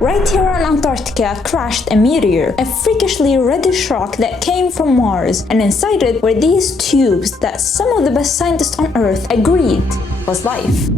Right here on Antarctica crashed a meteor, a freakishly reddish rock that came from Mars, and inside it were these tubes that some of the best scientists on Earth agreed was life.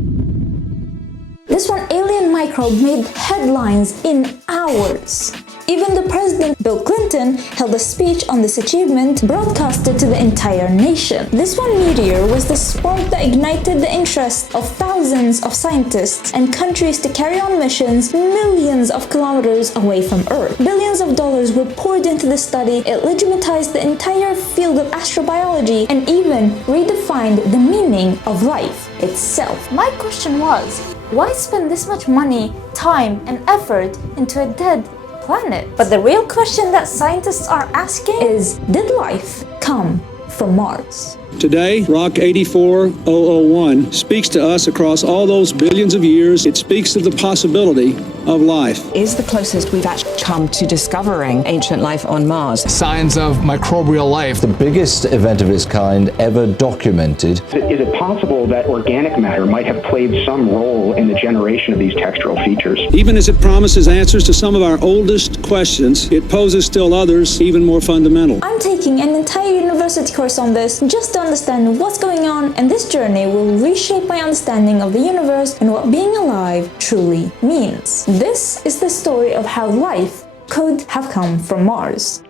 This one alien microbe made headlines in hours. Even the president, Bill Clinton, held a speech on this achievement, broadcasted to the entire nation. This one meteor was the spark that ignited the interest of thousands of scientists and countries to carry on missions millions of kilometers away from Earth. Billions of dollars were poured into the study. It legitimized the entire field of astrobiology and even redefined the meaning of life itself. My question was, why spend this much money, time, and effort into a dead planet? But the real question that scientists are asking is, did life come from Mars? Today, Rock 84001 speaks to us across all those billions of years. It speaks of the possibility of life. Is the closest we've actually come to discovering ancient life on Mars. Signs of microbial life. The biggest event of its kind ever documented. Is it possible that organic matter might have played some role in the generation of these textural features? Even as it promises answers to some of our oldest questions, it poses still others even more fundamental. I'm taking an entire university course on this just to understand what's going on, and this journey will reshape my understanding of the universe and what being alive truly means. This is the story of how life could have come from Mars.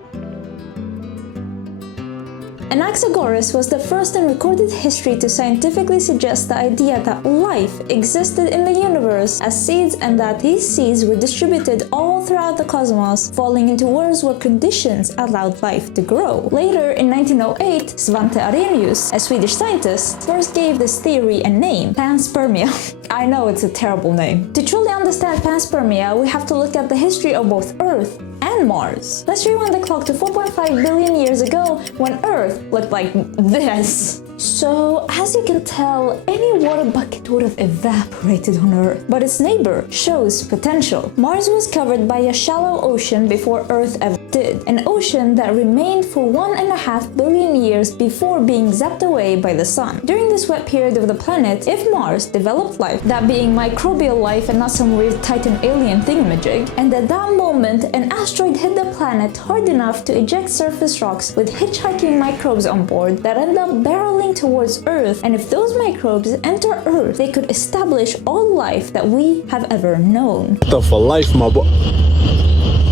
Anaxagoras was the first in recorded history to scientifically suggest the idea that life existed in the universe as seeds and that these seeds were distributed all throughout the cosmos, falling into worlds where conditions allowed life to grow. Later, in 1908, Svante Arrhenius, a Swedish scientist, first gave this theory a name, panspermia. I know it's a terrible name. To truly understand panspermia, we have to look at the history of both Earth and Mars. Let's rewind the clock to 4.5 billion years ago when Earth looked like this. So, as you can tell, any water bucket would have evaporated on Earth, but its neighbor shows potential. Mars was covered by a shallow ocean before Earth ever did, an ocean that remained for 1.5 billion years before being zapped away by the sun. During this wet period of the planet, if Mars developed life, that being microbial life and not some weird Titan alien thingamajig, and at that moment an asteroid hit the planet hard enough to eject surface rocks with hitchhiking microbes on board that end up barreling towards Earth, and if those microbes enter Earth, they could establish all life that we have ever known. Stuff for life, my boy.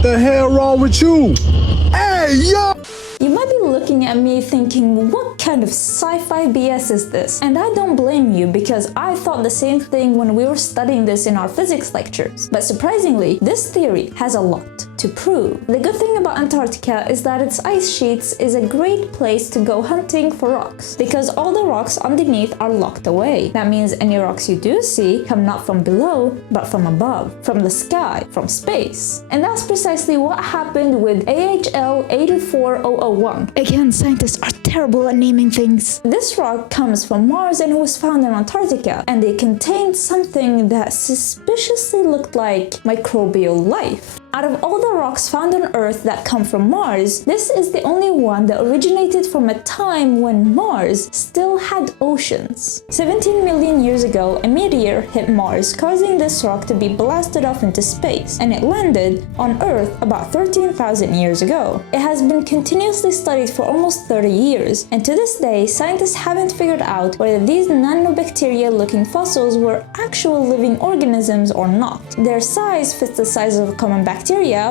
The hell wrong with you? Hey, yo! You might be looking at me thinking, what kind of sci-fi BS is this? And I don't blame you, because I thought the same thing when we were studying this in our physics lectures. But surprisingly, this theory has a lot to prove. The good thing about Antarctica is that its ice sheets is a great place to go hunting for rocks, because all the rocks underneath are locked away. That means any rocks you do see come not from below, but from above, from the sky, from space. And that's precisely what happened with AHL 84001. Again, scientists are terrible at naming things. This rock comes from Mars and was found in Antarctica, and it contained something that suspiciously looked like microbial life. Out of all the rocks found on Earth that come from Mars, this is the only one that originated from a time when Mars still had oceans. 17 million years ago, a meteor hit Mars, causing this rock to be blasted off into space, and it landed on Earth about 13,000 years ago. It has been continuously studied for almost 30 years, and to this day, scientists haven't figured out whether these nanobacteria-looking fossils were actual living organisms or not. Their size fits the size of a common bacteria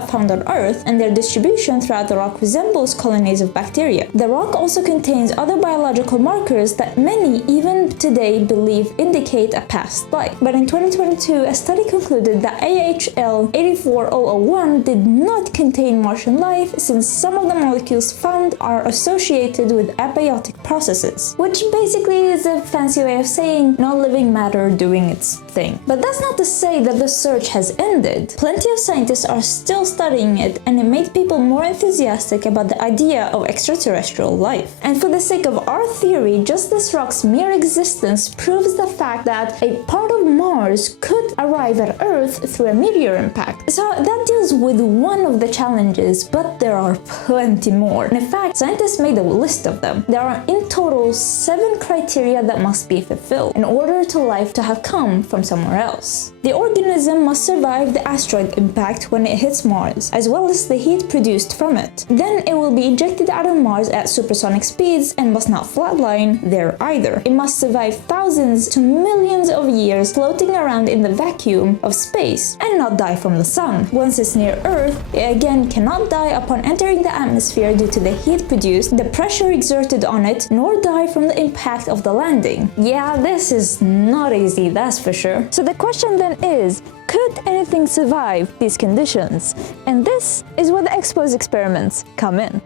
found on Earth, and their distribution throughout the rock resembles colonies of bacteria. The rock also contains other biological markers that many even today believe indicate a past life. But in 2022, a study concluded that AHL 84001 did not contain Martian life, since some of the molecules found are associated with abiotic processes, which basically is a fancy way of saying no living matter doing its thing. But that's not to say that the search has ended. Plenty of scientists are are still studying it, and it made people more enthusiastic about the idea of extraterrestrial life. And for the sake of our theory, just this rock's mere existence proves the fact that a part of Mars could arrive at Earth through a meteor impact. So that deals with one of the challenges, but there are plenty more. And in fact, scientists made a list of them. There are in total 7 criteria that must be fulfilled in order to life to have come from somewhere else. The organism must survive the asteroid impact when it hits Mars, as well as the heat produced from it. Then it will be ejected out of Mars at supersonic speeds and must not flatline there either. It must survive thousands to millions of years floating around in the vacuum of space and not die from the sun. Once it's near Earth, it again cannot die upon entering the atmosphere due to the heat produced, the pressure exerted on it, nor die from the impact of the landing. Yeah, this is not easy, that's for sure. So the question then is, could anything survive these conditions? And this is where the Expo's experiments come in.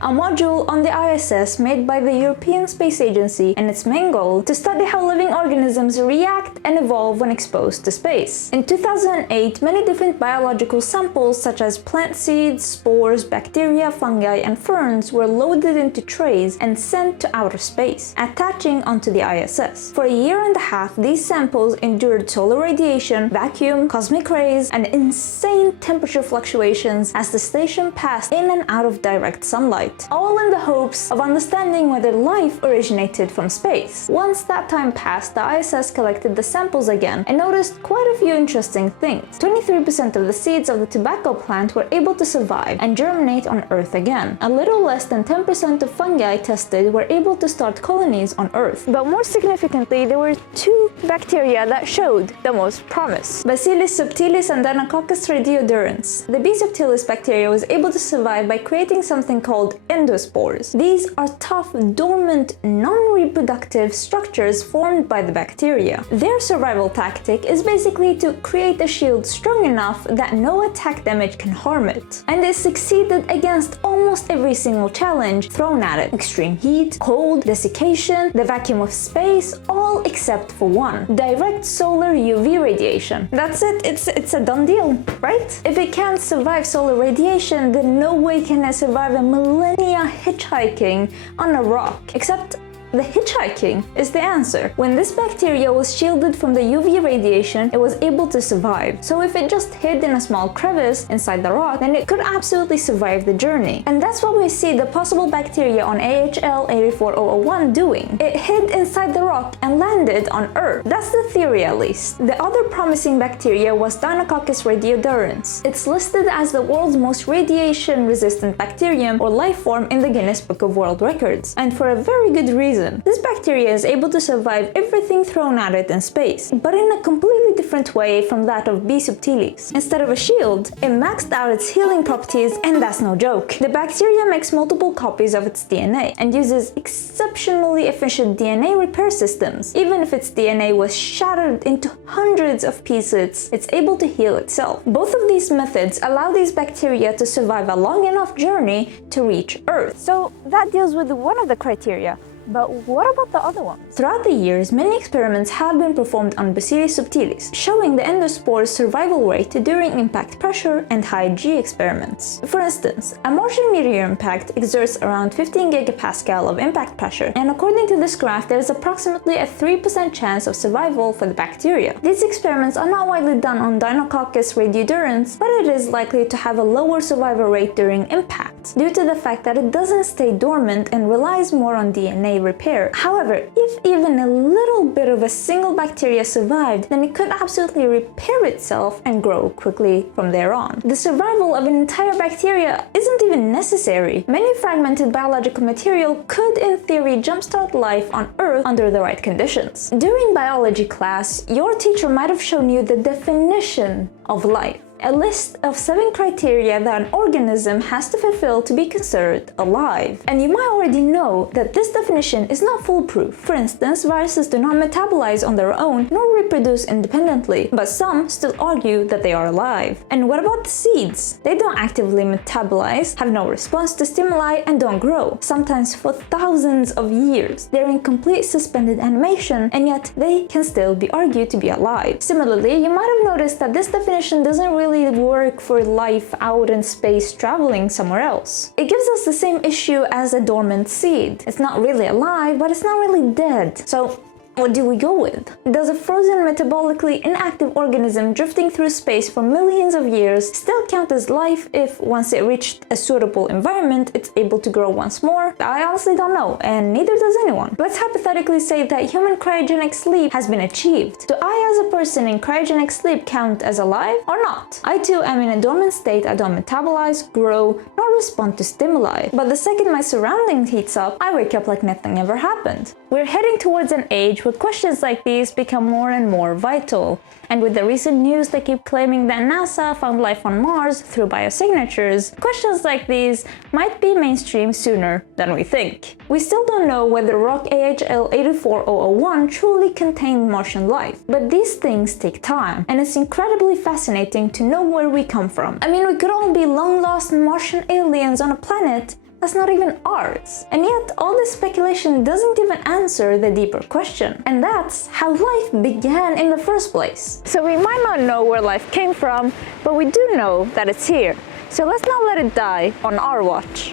A module on the ISS made by the European Space Agency, and its main goal to study how living organisms react and evolve when exposed to space. In 2008, many different biological samples such as plant seeds, spores, bacteria, fungi, and ferns were loaded into trays and sent to outer space, attaching onto the ISS. For a year and a half, these samples endured solar radiation, vacuum, cosmic rays, and insane temperature fluctuations as the station passed in and out of direct sunlight, all in the hopes of understanding whether life originated from space. Once that time passed, the ISS collected the samples again and noticed quite a few interesting things. 23% of the seeds of the tobacco plant were able to survive and germinate on Earth again. A little less than 10% of fungi tested were able to start colonies on Earth. But more significantly, there were 2 bacteria that showed the most promise: Bacillus subtilis and Deinococcus radiodurans. The B. subtilis bacteria was able to survive by creating something called endospores. These are tough, dormant, non-reproductive structures formed by the bacteria. Their survival tactic is basically to create a shield strong enough that no attack damage can harm it. And it succeeded against almost every single challenge thrown at it: extreme heat, cold, desiccation, the vacuum of space, all except for one: direct solar UV radiation. That's it, it's a done deal, right? If it can't survive solar radiation, then no way can it survive a millennia hitchhiking on a rock. Except the hitchhiking is the answer. When this bacteria was shielded from the UV radiation, it was able to survive. So if it just hid in a small crevice inside the rock, then it could absolutely survive the journey. And that's what we see the possible bacteria on AHL 84001 doing. It hid inside the rock and landed on Earth. That's the theory, at least. The other promising bacteria was Deinococcus radiodurans. It's listed as the world's most radiation-resistant bacterium or life form in the Guinness Book of World Records. And for a very good reason. This bacteria is able to survive everything thrown at it in space, but in a completely different way from that of B. subtilis. Instead of a shield, it maxed out its healing properties, and that's no joke. The bacteria makes multiple copies of its DNA and uses exceptionally efficient DNA repair systems. Even if its DNA was shattered into hundreds of pieces, it's able to heal itself. Both of these methods allow these bacteria to survive a long enough journey to reach Earth. So that deals with one of the criteria. But what about the other ones? Throughout the years, many experiments have been performed on Bacillus subtilis, showing the endospore's survival rate during impact pressure and high G experiments. For instance, a Martian meteor impact exerts around 15 gigapascal of impact pressure, and according to this graph, there is approximately a 3% chance of survival for the bacteria. These experiments are not widely done on Deinococcus radiodurans, but it is likely to have a lower survival rate during impact, due to the fact that it doesn't stay dormant and relies more on DNA repair. However, if even a little bit of a single bacteria survived, then it could absolutely repair itself and grow quickly from there on. The survival of an entire bacteria isn't even necessary. Many fragmented biological material could, in theory, jumpstart life on Earth under the right conditions. During biology class, your teacher might have shown you the definition of life. a list of 7 criteria that an organism has to fulfill to be considered alive. And you might already know that this definition is not foolproof. For instance, viruses do not metabolize on their own nor reproduce independently, but some still argue that they are alive. And what about the seeds? They don't actively metabolize, have no response to stimuli, and don't grow, sometimes for thousands of years. They're in complete suspended animation, and yet they can still be argued to be alive. Similarly, you might have noticed that this definition doesn't really work for life out in space traveling somewhere else. It gives us the same issue as a dormant seed. It's not really alive, but it's not really dead. So what do we go with? Does a frozen, metabolically inactive organism drifting through space for millions of years still count as life if, once it reached a suitable environment, it's able to grow once more? I honestly don't know, and neither does anyone. Let's hypothetically say that human cryogenic sleep has been achieved. Do I, as a person in cryogenic sleep, count as alive or not? I too am in a dormant state. I don't metabolize, grow, nor respond to stimuli. But the second my surroundings heats up, I wake up like nothing ever happened. We're heading towards an age where questions like these become more and more vital. And with the recent news that keep claiming that NASA found life on Mars through biosignatures, questions like these might be mainstream sooner than we think. We still don't know whether rock AHL 84001 truly contained Martian life, but these things take time, and it's incredibly fascinating to know where we come from. I mean, we could all be long-lost Martian aliens on a planet that's not even ours. And yet, all this speculation doesn't even answer the deeper question. And that's how life began in the first place. So we might not know where life came from, but we do know that it's here. So let's not let it die on our watch.